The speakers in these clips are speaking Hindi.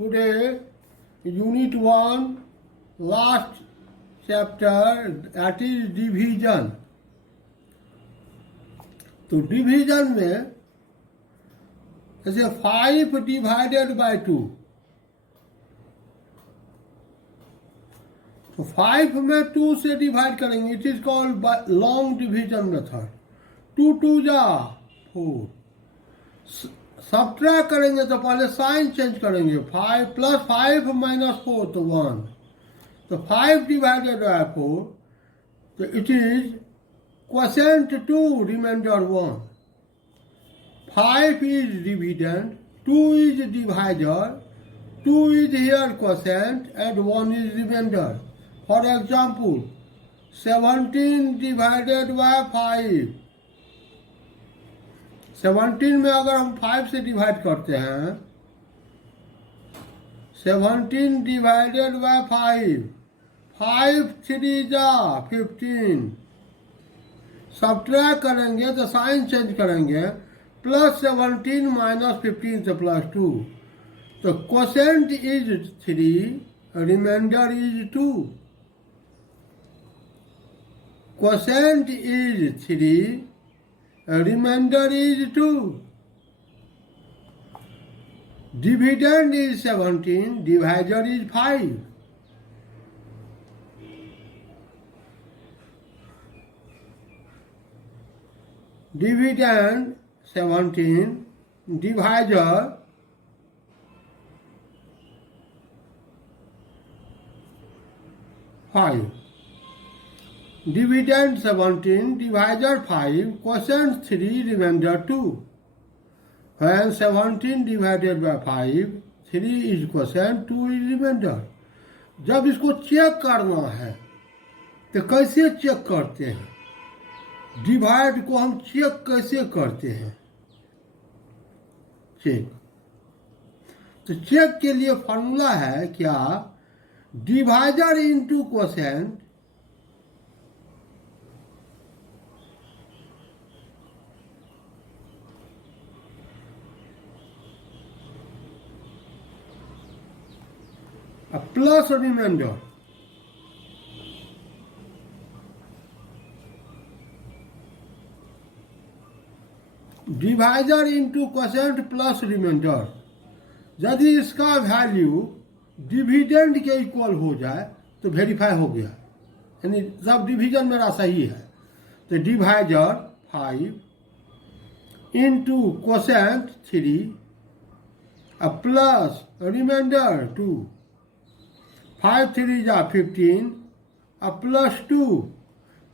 today Unit 1, last chapter, that is division. तो डिवीजन में जैसे 5 डिवाइडेड बाय 2, तो 5 में 2 से डिवाइड करेंगे, it is called long division method. 2 2 जा 4. सब्ट्रैक्ट करेंगे तो पहले साइन चेंज करेंगे. 5 प्लस 5 माइनस 4 तो 1. तो 5 डिवाइडेड बाय 4, तो it is quotient 2, remainder 1. 5 is dividend, 2 is divisor, 2 is here quotient, and 1 is remainder. For example, 17 divided by 5. 17 में अगर हम 5 से डिवाइड करते हैं, 17 डिवाइडेड बाय 5, 5 3 जा 15. सब्ट्रैक्ट करेंगे तो साइन चेंज करेंगे. प्लस 17 माइनस 15 से प्लस 2. तो quotient is 3, remainder is 2. Quotient is 3, remainder is 2. Dividend is 17, divisor is 5. Dividend 17, divisor 5. Dividend 17, divisor 5, quotient 3, remainder 2. When 17 divided by 5, 3 is quotient, 2 is remainder. जब इसको चेक करना है तो कैसे चेक करते हैं? डिवाइड को हम चेक कैसे करते हैं? चेक, तो चेक के लिए फॉर्मूला है क्या? Divisor into quotient plus remainder. Divisor into quotient plus remainder. यदि इसका वैल्यू डिविडेंड के इक्वल हो जाए तो वेरीफाई हो गया, यानी सब डिवीजन मेरा सही है. तो divisor 5 into quotient 3 plus remainder 2. 5 3 जा 15 प्लस 2.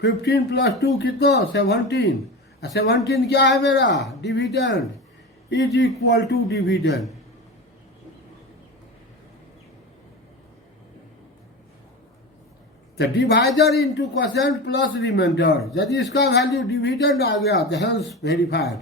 15 प्लस 2 कितना? 17. 17 क्या है मेरा? Dividend. Is equal to dividend. तो divisor into quotient plus remainder. यदि इसका वैल्यू डिविडेंड आ गया तो हेंस वेरीफाइड.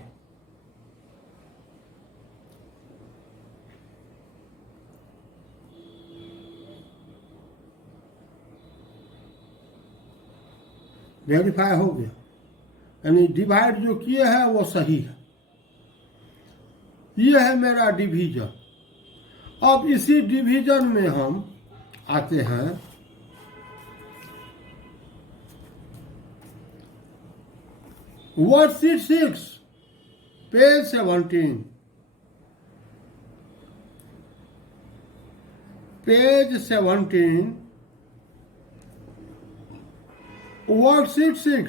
वेरीफाई हो गया, यानी डिवाइड जो किए हैं वो सही है. ये है मेरा डिवीजन. अब इसी डिवीजन में हम आते हैं वर्कशीट 6, पेज 17. Page 17, worksheet 6.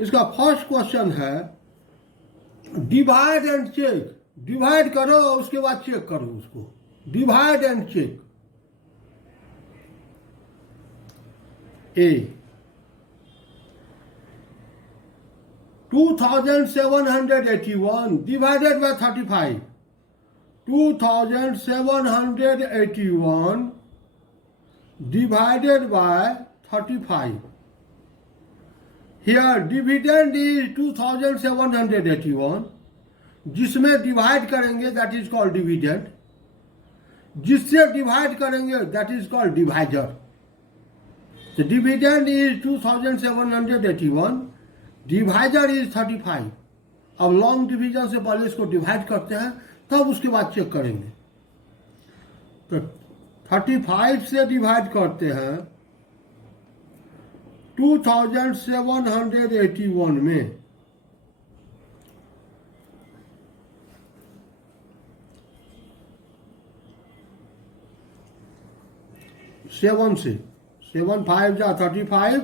इसका फर्स्ट क्वेश्चन है डिवाइड एंड चेक. डिवाइड करो और उसके बाद चेक करो उसको. Divide and check. A 2781 divided by 35. 2781 divided by 35. Here dividend is 2781. जिसमें डिवाइड करेंगे दैट इज कॉल्ड डिविडेंड. जिससे डिवाइड करेंगे दैट इज कॉल्ड डिवाइजर. तो डिविडेंड इज 2781, डिवाइजर इज 35. अब लॉन्ग डिवीजन से पहले इसको डिवाइड करते हैं तब उसके बाद चेक करेंगे। तो 35 से डिवाइड करते हैं 2781 में, सेवन से 7 5 जा 35,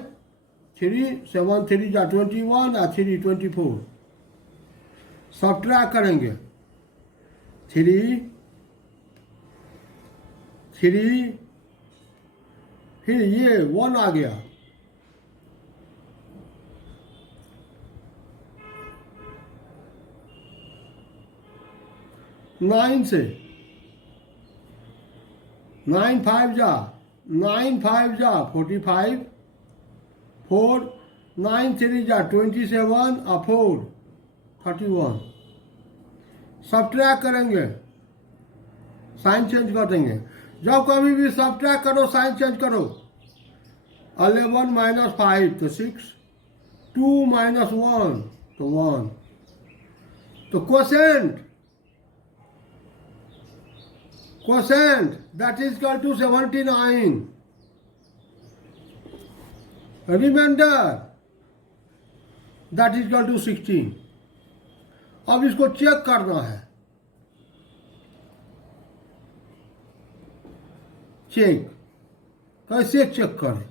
3 7 3 जा 21 और 3 24। सब्ट्रैक्ट करेंगे 3 3, फिर ये 1 आ गया, नाइन से 9 5 जा 45, 4 9 3 जा 27 और 4 31। सब्ट्रैक्ट करेंगे, साइन चेंज कर देंगे। जब कभी भी सब्ट्रैक्ट करो साइन चेंज करो। 11 - 5 तो 6, 2 - 1 तो 1। तो quotient that is equal to 79, remainder that is equal to 16। अब इसको चेक करना है। चेक कैसे चेक करें?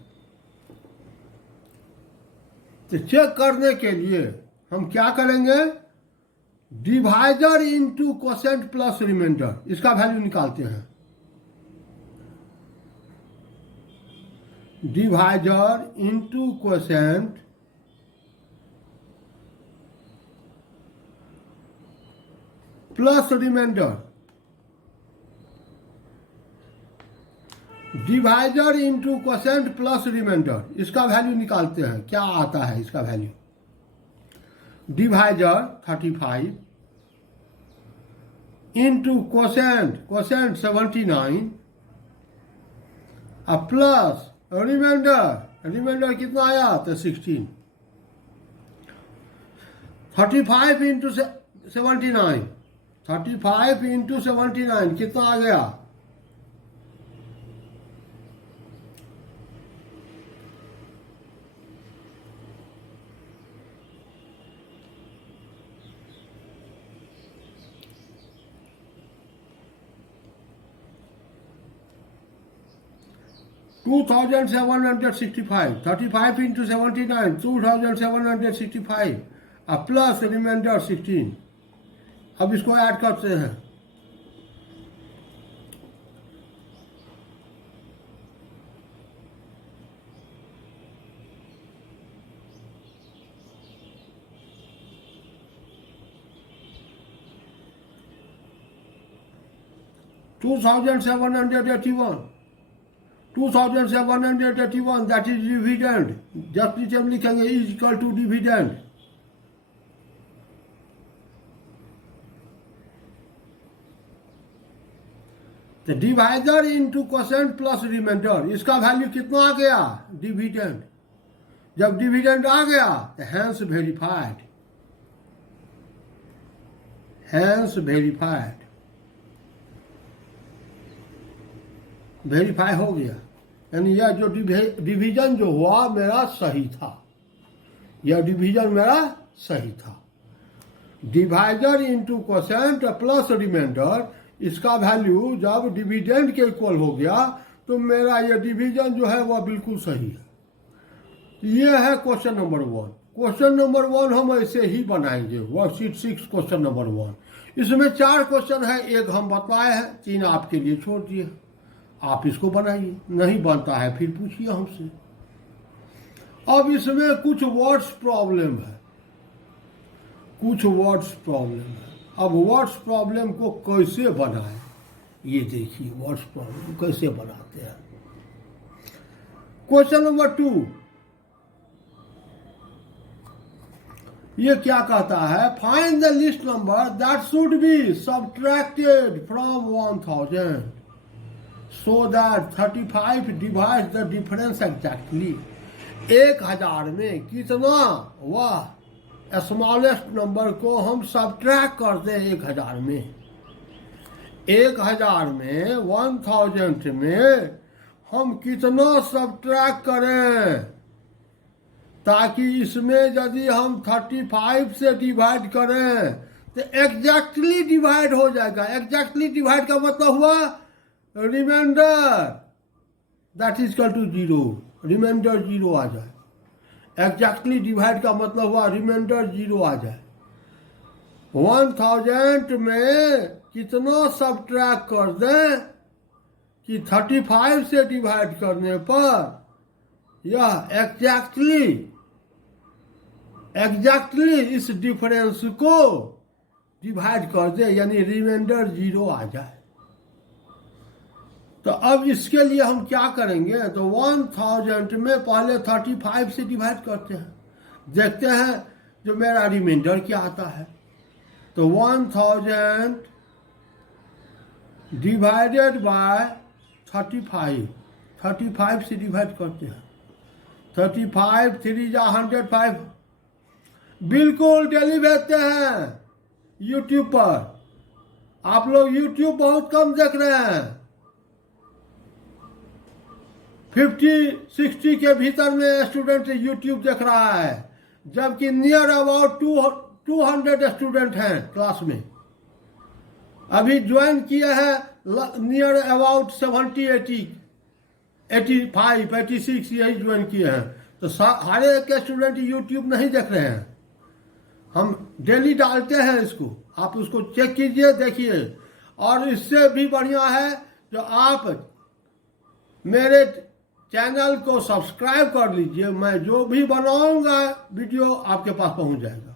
तो चेक करने के लिए हम क्या करेंगे, divisor into quotient plus remainder, इसका वैल्यू निकालते हैं। Divisor into quotient plus remainder, divisor into quotient plus remainder, इसका वैल्यू निकालते हैं। क्या आता है इसका वैल्यू? डिवाइजर 35 इंटू क्वोशेंट 79 और प्लस रिमाइंडर कितना आया? तो 16। 35 इंटू 79, 35 इंटू 79 कितना आ गया? 2765, 35 इंटू 79 2765 और प्लस रिमाइंडर 16। अब इसको ऐड करते हैं। $2,781 that is dividend, जस्ट नीचे हम लिखेंगे इज इक्वल टू डिविडेंड। तो divisor into quotient plus remainder, इसका वैल्यू कितना आ गया? डिविडेंड। जब डिविडेंड आ गया तो हैंस वेरीफाई हो गया। यानी यह जो डिवीजन जो हुआ मेरा सही था, यह डिवीजन मेरा सही था। Divisor into quotient plus remainder, इसका वैल्यू जब डिविडेंड के इक्वल हो गया तो मेरा यह डिवीजन जो है वह बिल्कुल सही है। यह है क्वेश्चन नंबर 1। क्वेश्चन नंबर 1 हम ऐसे ही बनाएंगे, वर्कशीट 6 क्वेश्चन नंबर 1। इसमें 4 क्वेश्चन है, एक हम बताए हैं, 3 आपके लिए छोड़ दिए। आप इसको बनाइए, नहीं बनता है फिर पूछिए हमसे। अब इसमें कुछ वर्ड्स प्रॉब्लम है, अब वर्ड्स प्रॉब्लम को कैसे बनाएं, ये देखिए वर्ड्स प्रॉब्लम कैसे बनाते हैं। क्वेश्चन नंबर 2, ये क्या कहता है? Find the list number that should be subtracted from 1000 so that 35 divides the difference exactly। 1000 में कितना वह स्मॉलेस्ट नंबर को हम सब्ट्रैक्ट करते हैं 1000 में। 1000 में 1000 में हम कितना सब्ट्रैक्ट करें, ताकि इसमें यदि हम 35 से डिवाइड करें तो एग्जैक्टली डिवाइड हो जाएगा। एग्जैक्टली डिवाइड का मतलब हुआ remainder that is equal to 0, remainder 0 आ जाए। एग्जैक्टली डिवाइड का मतलब हुआ रिमाइंडर 0 आ जाए। 1000 में कितना सब्ट्रैक्ट कर दें कि 35 से डिवाइड करने पर यह एग्जैक्टली इस डिफरेंस को डिवाइड कर दे, यानी रिमाइंडर 0 आ जाए। तो अब इसके लिए हम क्या करेंगे, तो 1000 में पहले 35 से डिवाइड करते हैं, देखते हैं जो मेरा रिमाइंडर क्या आता है। तो 1000 डिवाइडेड बाय 35 से डिवाइड करते हैं। 35 3 जा 105, बिल्कुल डेली भेजते हैं यूट्यूब पर। आप लोग यूट्यूब बहुत कम देख रहे हैं, 50-60 के भीतर में स्टूडेंट यूट्यूब देख रहा है, जबकि नियर अबाउट 200 स्टूडेंट हैं क्लास में। अभी ज्वाइन किए हैं नियर अबाउट 70-80, 85, 86 यही ज्वाइन किए हैं। तो हर एक स्टूडेंट यूट्यूब नहीं देख रहे हैं, हम डेली डालते हैं इसको, आप उसको चेक कीजिए, देखिए। और इससे भी बढ़िया है जो आप मेरे चैनल को सब्सक्राइब कर लीजिए, मैं जो भी बनाऊंगा वीडियो आपके पास पहुंच जाएगा।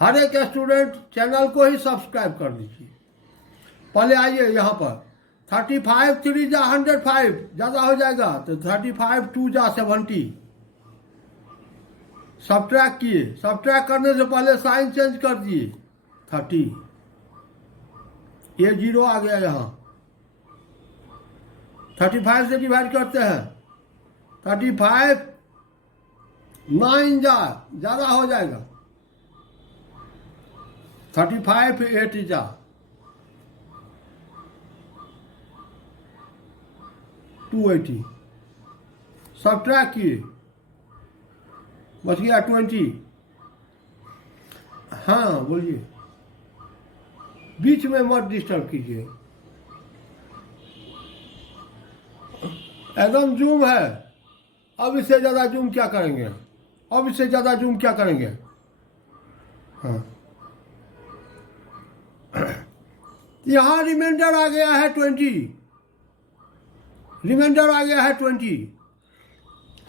हर एक स्टूडेंट चैनल को ही सब्सक्राइब कर लीजिए। पहले आइए यहाँ पर 35 3 जा 105, ज़्यादा हो जाएगा तो 35 2 जा 70 सब्ट्रैक्ट किए। सब्ट्रैक्ट करने से पहले साइन चेंज कर दिए 30, ये 0 आ गया यहाँ। 35 से डिवाइड करते हैं, 35 9 जा ज़्यादा हो जाएगा, 35 8 जा 280, सब्ट्रैक्ट किए, बच गया 20। हाँ बोलिए, बीच में मत डिस्टर्ब कीजिए। एकदम जूम है, अब इससे ज़्यादा जूम क्या करेंगे, अब इससे ज़्यादा जूम क्या करेंगे। हाँ यहाँ रिमाइंडर आ गया है 20, रिमाइंडर आ गया है 20।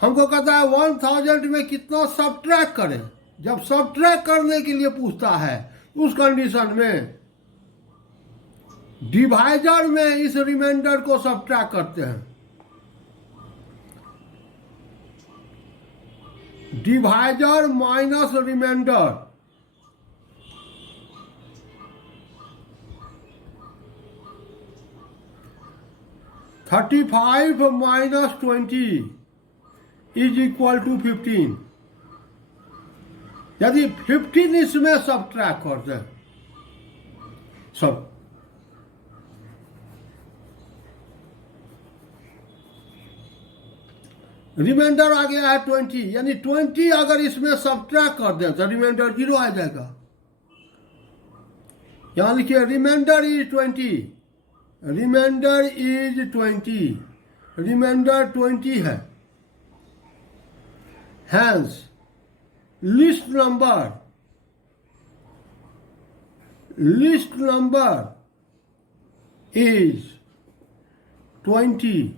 हमको कहता है 1000 में कितना सब्ट्रैक्ट करें। जब सब्ट्रैक्ट करने के लिए पूछता है उस कंडीशन में डिवाइजर में इस रिमाइंडर को सब्ट्रैक्ट करते हैं। Divisor minus reminder, (35 minus 20 is equal to 15। यदि 15 इसमें सब्ट्रैक्ट कर दें, सब रिमाइंडर आ गया है 20, यानी 20 अगर इसमें सब्ट्रैक्ट कर दें तो रिमाइंडर 0 आ जाएगा। यहां लिखिए remainder is 20, remainder is 20, remainder 20 है। Hence least number is 20,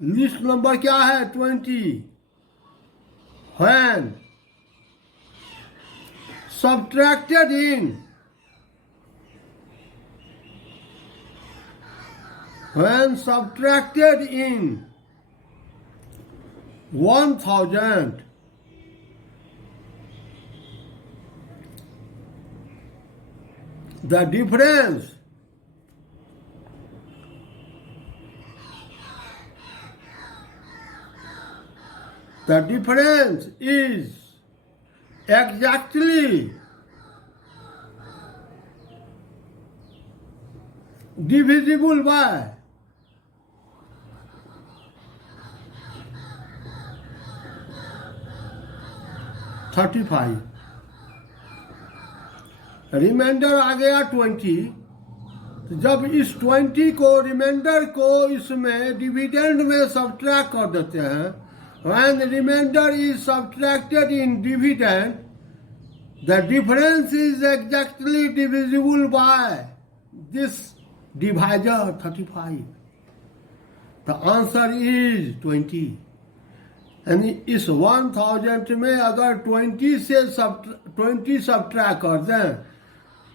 least number क्या है 20। When subtracted in, when subtracted in 1000, the difference is exactly divisible by 35। Reminder आ गया 20। तो जब इस 20 को रिमाइंडर को इसमें डिविडेंड में सब्ट्रैक्ट कर देते हैं, when reminder is subtracted in dividend, the difference is exactly divisible by this divisor 35। The answer is 20। यानी इस 1000 में अगर 20 सब्ट्रैक्ट कर दें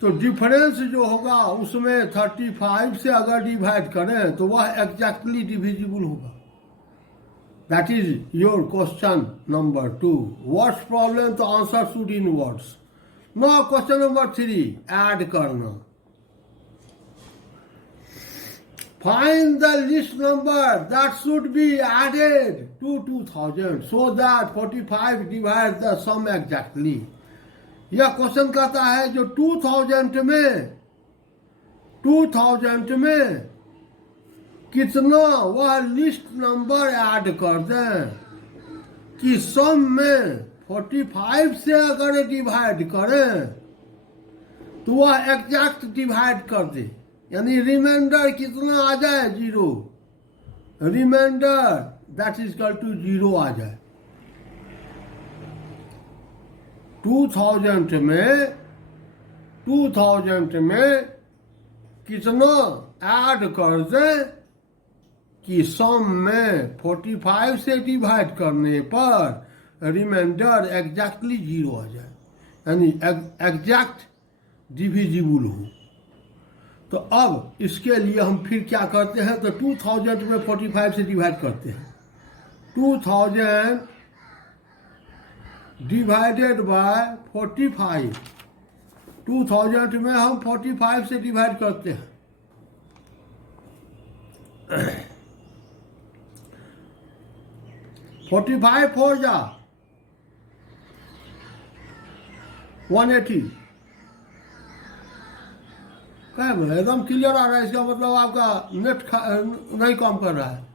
तो डिफरेंस जो होगा उसमें 35 से अगर डिवाइड करें तो वह एग्जैक्टली डिविजिबल होगा। That is your question number 2। Words problem तो answer should in words. No question number 3, add करना। Find the list number that should be added to 2000 so that 45 divides the sum exactly। यह क्वेश्चन कहता है जो 2000 में कितना वह लिस्ट नंबर ऐड कर दें कि सम में 45 से अगर डिवाइड करें तो वह एग्जैक्ट डिवाइड कर दे, यानी रिमाइंडर कितना आ जाए 0। Remainder that is equal to 0 आ जाए। 2000 में कितना ऐड कर दे कि सम में 45 से डिवाइड करने पर रिमाइंडर एग्जैक्टली 0 आ जाए, यानी एग्जैक्ट डिविजिबल हो। तो अब इसके लिए हम फिर क्या करते हैं, तो 2000 में 45 से डिवाइड करते हैं। 2000 डिवाइडेड बाय 45। 2000 में हम 45 से डिवाइड करते हैं। 45 4 जा 180। एकदम क्लियर आ रहा है, इसका मतलब आपका नेट नहीं काम कर रहा है,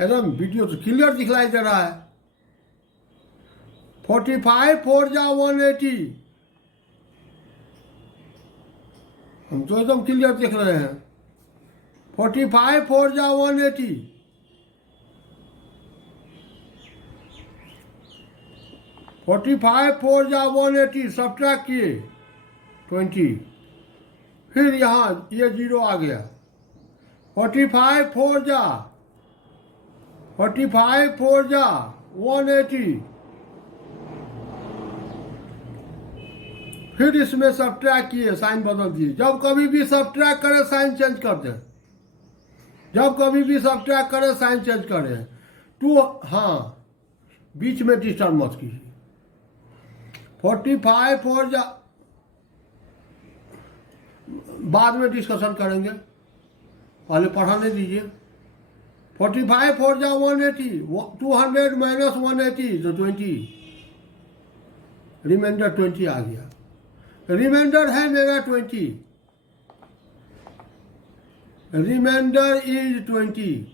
एकदम वीडियो तो क्लियर दिखलाई दे रहा है। 45 4 जा 180, हम तो एकदम क्लियर देख रहे हैं। 45 4 जा 180, 45 4 जा 180 सब्ट्रैक्ट किए 20, फिर यहाँ ये 0 आ गया। 45 4 जा 180, फिर इसमें सब्ट्रैक्ट किए, साइन बदल दिए। जब कभी भी सब्ट्रैक्ट करें साइन चेंज कर दें, जब कभी भी सब्ट्रैक्ट करें साइन चेंज करें। हाँ, बीच में डिस्टर्ब मत कीजिए। 45 4 जा, बाद में डिस्कशन करेंगे, पहले पढ़ाने दीजिए। 45 4 जा 180, 200 माइनस 180 तो 20, रिमाइंडर 20 आ गया। रिमाइंडर है मेरा 20, रिमाइंडर इज 20।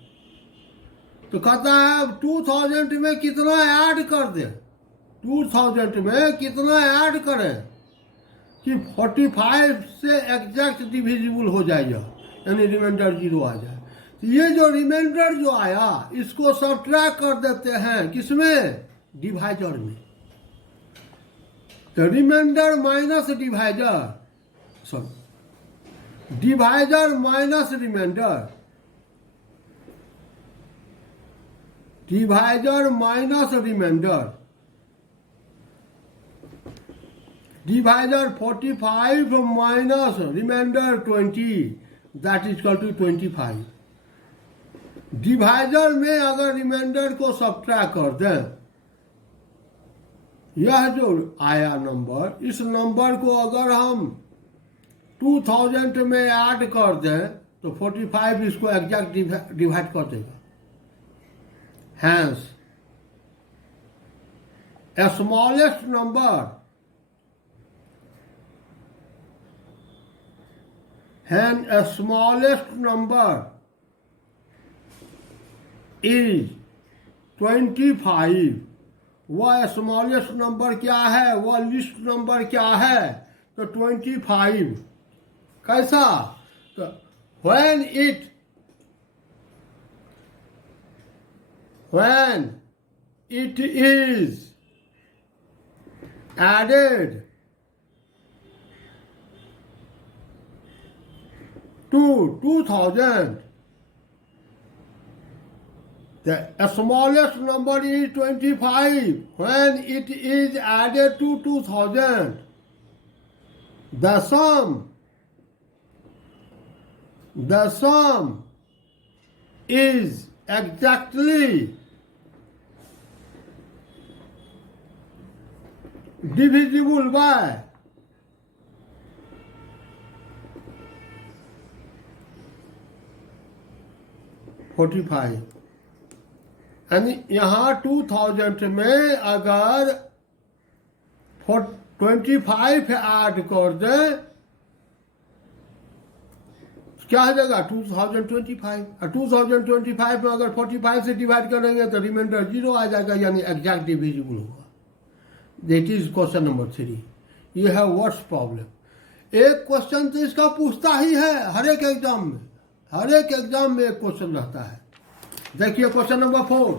तो कहता है 2000 में कितना ऐड कर दे, 2000 में कितना ऐड करें कि 45 से एग्जैक्ट डिविजिबल हो जाएगा, यानी रिमाइंडर 0 आ जाए। तो ये जो रिमाइंडर जो आया इसको सब्ट्रैक्ट कर देते हैं किसमें, डिवाइजर में। तो remainder minus divisor, sorry divisor minus remainder, divisor minus remainder, divisor 45 minus remainder 20 that is equal to 25। Divisor में अगर रिमाइंडर को सब्ट्रैक्ट कर दें, यह जो आया नंबर, इस नंबर को अगर हम 2000 में ऐड कर दें तो 45 इसको एग्जैक्ट डिवाइड कर देगा। Hence a smallest number when a smallest number is 25, वह स्मॉलेस्ट नंबर क्या है, वह लिस्ट नंबर क्या है, तो 25। कैसा, तो when it is added to 2000, the smallest number is 25. When it is added to 2000, the sum is exactly divisible by 45। यानी यहाँ 2000 में अगर 25 ऐड कर दे क्या हो जाएगा 2025, और 2025 में अगर 45 से डिवाइड करेंगे तो रिमाइंडर 0 आ जाएगा, यानी एग्जैक्ट डिविजिबल होगा। That is question number 3। ये है वर्ड्स प्रॉब्लम। एक क्वेश्चन तो इसका पूछता ही है हर एक एग्जाम में, हर एक एग्जाम में एक क्वेश्चन रहता है। देखिए क्वेश्चन नंबर 4,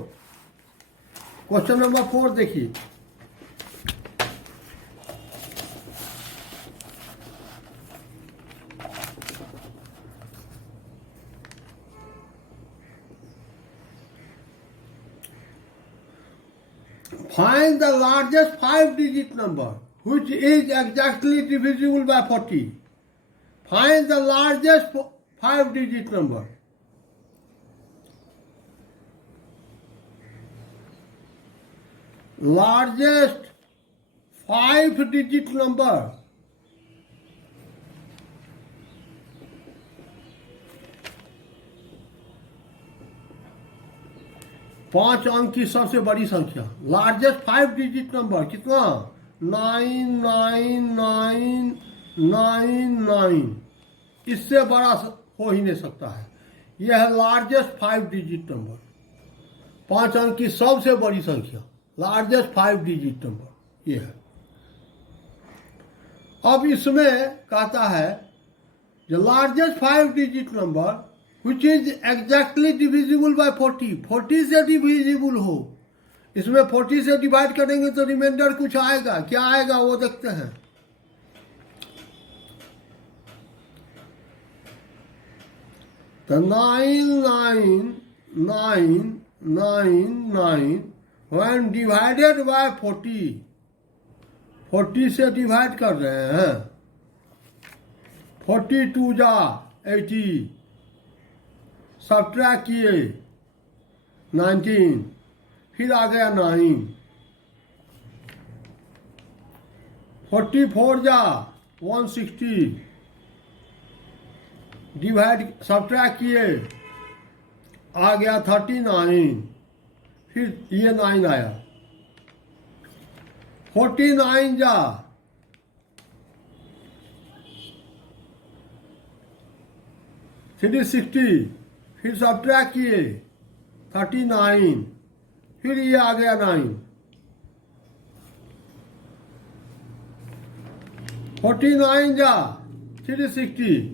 क्वेश्चन नंबर 4 देखिए, find the largest 5-digit number which is exactly divisible by 40. Find the largest 5-digit number. Largest 5-digit number. पांच अंक की सबसे बड़ी संख्या, लार्जेस्ट 5-डिजिट नंबर कितना, 99999। इससे बड़ा हो ही नहीं सकता है। यह है लार्जेस्ट 5-डिजिट नंबर, 5 अंक की सबसे बड़ी संख्या, लार्जेस्ट 5-डिजिट नंबर यह है। अब इसमें कहता है जो लार्जेस्ट 5-डिजिट number which is exactly divisible by 40, 40 से डिविजिबल हो। इसमें 40 से डिवाइड करेंगे तो रिमाइंडर कुछ आएगा, क्या आएगा वो देखते हैं। तो 99999 when divided by 40, 40 से डिवाइड कर रहे हैं, 42 जा 80, सब्ट्रैक्ट किए 19, फिर आ गया 9, 44 जा 160, डिवाइड सब्ट्रैक्ट किए आ गया 39, फिर ये 9 आया, 49 जा 360, फिर सब्ट्रैक्ट किए 39, फिर ये आ गया 9, 49 जा 360,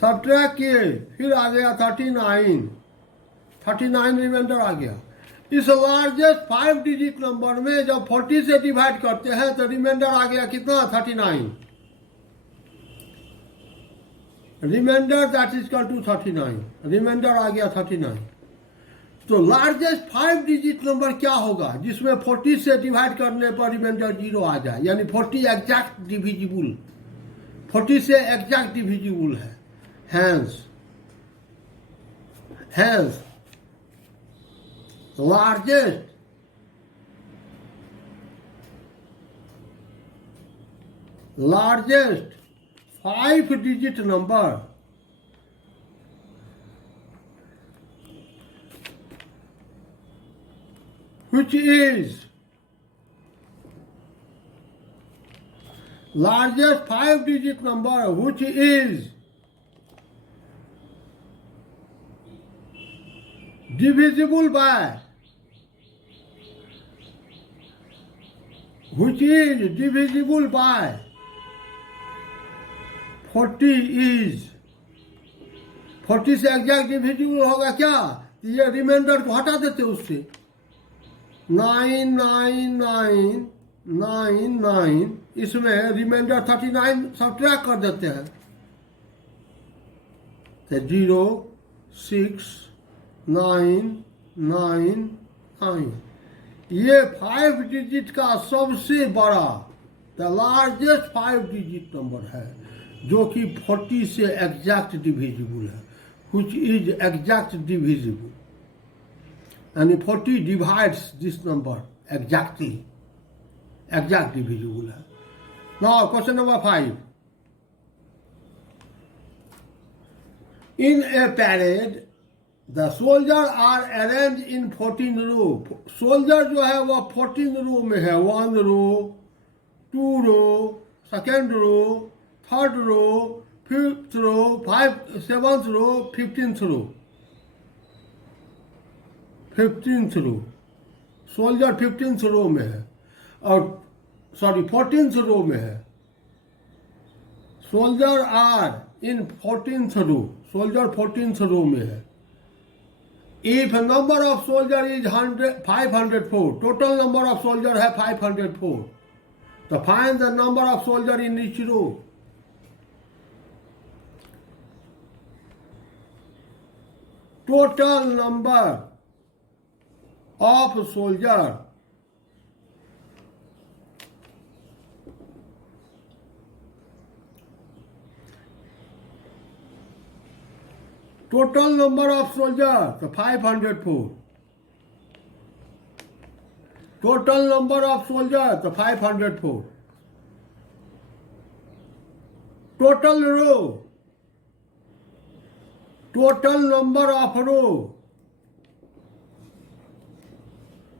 सब्ट्रैक्ट किए फिर आ गया 39, 39 रिमाइंडर आ गया। इस लार्जेस्ट 5-डिजिट नंबर में जब 40 से डिवाइड करते हैं तो रिमाइंडर आ गया कितना, 39। Remainder that is equal to 39, remainder आ गया 39। तो लार्जेस्ट 5-डिजिट नंबर क्या होगा जिसमें 40 से डिवाइड करने पर रिमाइंडर 0 आ जाए, यानी 40 एग्जैक्ट डिविजिबल, 40 से एग्जैक्ट डिविजिबल है। Hence largest 5-digit number which is largest 5-digit number which is divisible by 40 is 40 से एग्जैक्ट डिविजिबल होगा क्या? ये रिमाइंडर को हटा देते उससे 99999, इसमें रिमाइंडर 39 सब्ट्रैक्ट कर देते हैं तो 069999। ये 5 डिजिट का सबसे बड़ा द लार्जेस्ट 5 डिजिट नंबर है जो कि 40 से एग्जैक्ट डिविजिबल है, which is exact divisible, and 40 divides this number exactly, exact divisible है। Now question number 5. In a parade the soldiers are arranged in 14 row। Soldier जो है वह 14 रो में है, 1 रो, 2 रो, 2nd रो, 3rd रो, 5th रो, 7th रो, 15th रो। 15th रो सोल्जर 15th रो में है, और 14th रो में है। Soldier are in 14th row, soldier 14th row में है। If number of soldier is 504, total number of soldier है 504, तो find the number of soldier in each row. Total number of soldier total number of soldier तो 504, टोटल नंबर ऑफ सोल्जर तो 504। Total row, total number of row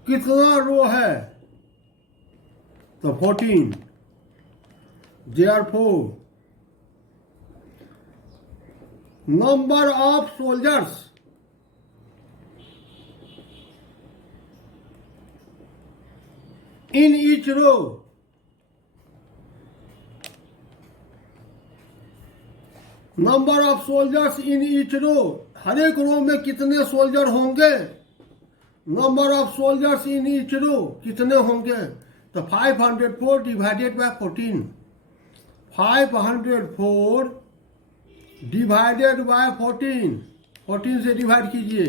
कितना रो है तो 14। Therefore number of soldiers in each row number of soldiers in each row, हर एक रो में कितने सोल्जर होंगे? Number of soldiers in each row कितने होंगे तो 504 डिवाइडेड बाय 14। 504 डिवाइडेड बाय 14, 14 से डिवाइड कीजिए।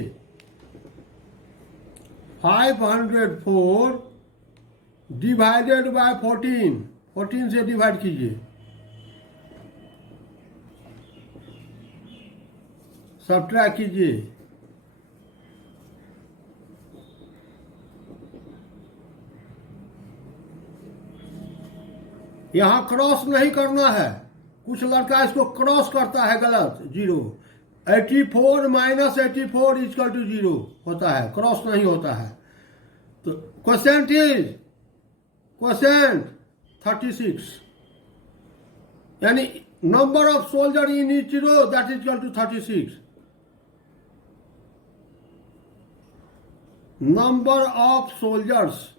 504 डिवाइडेड बाय 14, 14 से डिवाइड कीजिए। सब्ट्रैक्ट कीजिए। यहां क्रॉस नहीं करना है, कुछ लड़का इसको क्रॉस करता है गलत, 0। 84 माइनस 84 इक्वल टू 0 होता है, क्रॉस नहीं होता है। तो क्वेश्चन इज क्वेश्चन 36, यानी number of soldier in each row that is equal to 36। number of soldiers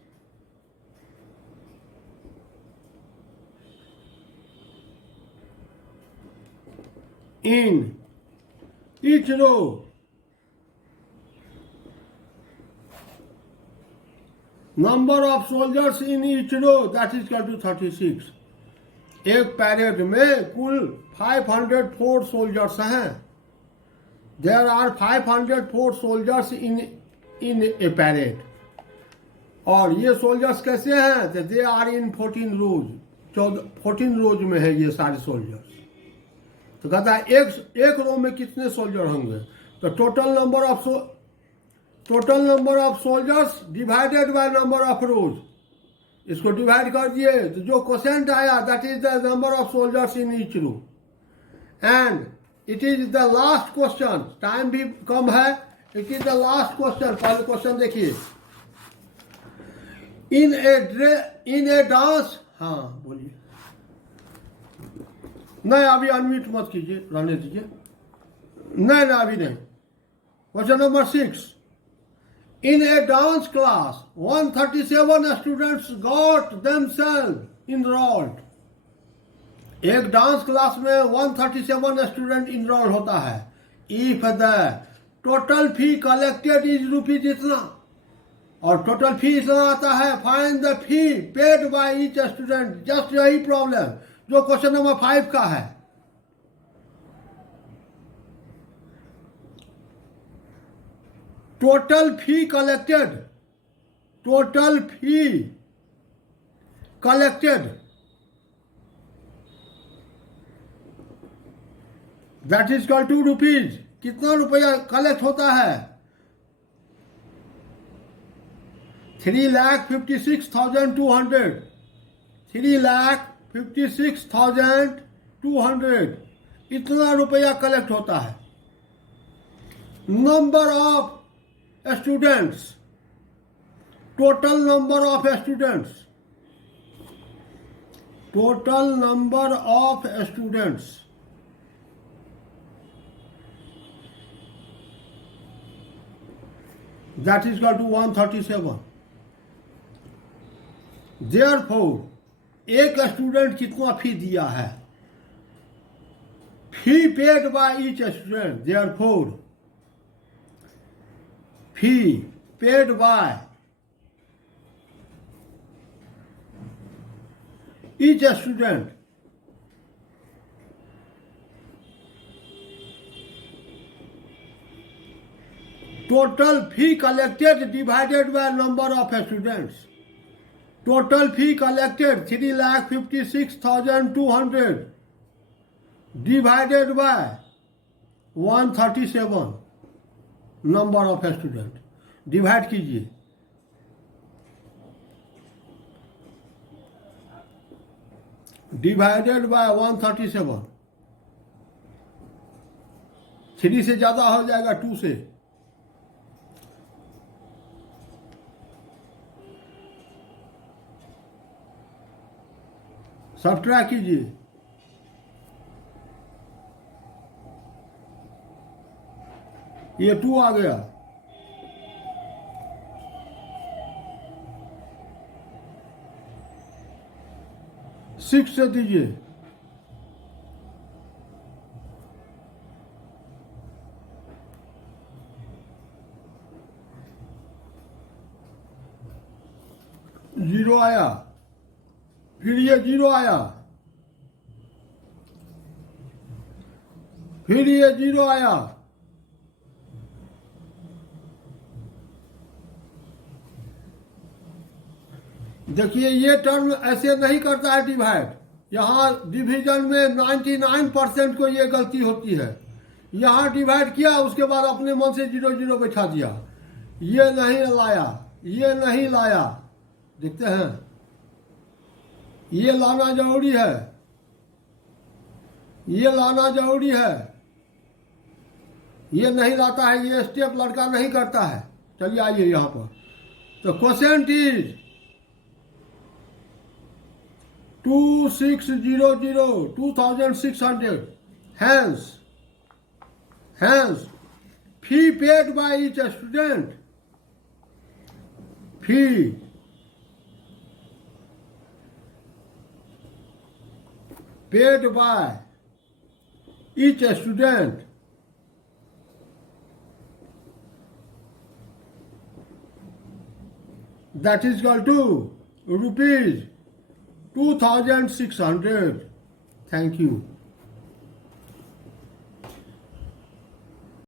in each row number of soldiers in each row that is equal to 36। एक पैरेड में कुल 504 सोल्जर्स हैं। There are 504 soldiers in a parade, और ये सोल्जर्स कैसे हैं तो दे आर इन 14 रोज, 14 रोज में है ये सारे सोल्जर्स। तो कहता है एक रो में कितने सोल्जर होंगे तो total number of soldiers divided by number of rows, इसको डिवाइड कर दिए तो जो क्वोशिएंट आया that is the number of soldiers in each row. And it is the last question, time भी कम है, it is the last question. पहले क्वेश्चन देखिए। इन ए डांस, हाँ बोलिए। नहीं अभी अनम्यूट मत कीजिए, रहने दीजिए। नहीं ना अभी नहीं। Question number 6, in a dance class 137 students got themselves enrolled। एक डांस क्लास में 137 स्टूडेंट इनरोल होता है। If the total fee collected is rupees इतना, और टोटल फी इतना आता है, find the fee paid by each student. Just यही प्रॉब्लम जो क्वेश्चन नंबर 5 का है। Total fee collected, total fee collected that is called 2 rupees. कितना रुपया कलेक्ट होता है? 3,56,200, 3,56,200 इतना रुपया कलेक्ट होता है। Number of students, total number of students, total number of students that is equal to 137। therefore एक स्टूडेंट कितना फी दिया है? Fee paid by each student, therefore fee paid by each student total fee collected divided by number of students। total fee collected 3,56,200 divided by 137 number of students। Divide कीजिए। डिवाइडेड बाय 137, 3 से ज्यादा हो जाएगा 2 से। सब्ट्रैक्ट कीजिए। ये 2 आ गया। सिक्स से दीजिए। जीरो आया, फिर ये 0 आया, फिर ये 0 आया। देखिए ये टर्म ऐसे नहीं करता है डिवाइड। यहाँ डिवीजन में 99% को ये गलती होती है। यहाँ डिवाइड किया, उसके बाद अपने मन से 0 0 बैठा दिया। ये नहीं लाया, ये नहीं लाया। देखते हैं, ये लाना जरूरी है, ये लाना जरूरी है। ये नहीं लाता है, ये स्टेप लड़का नहीं करता है। चलिए आइए यहाँ पर। तो question is 2600, 2600। Hence, fee paid by each student, fee paid by each student that is equal to rupees 2,600। Thank you.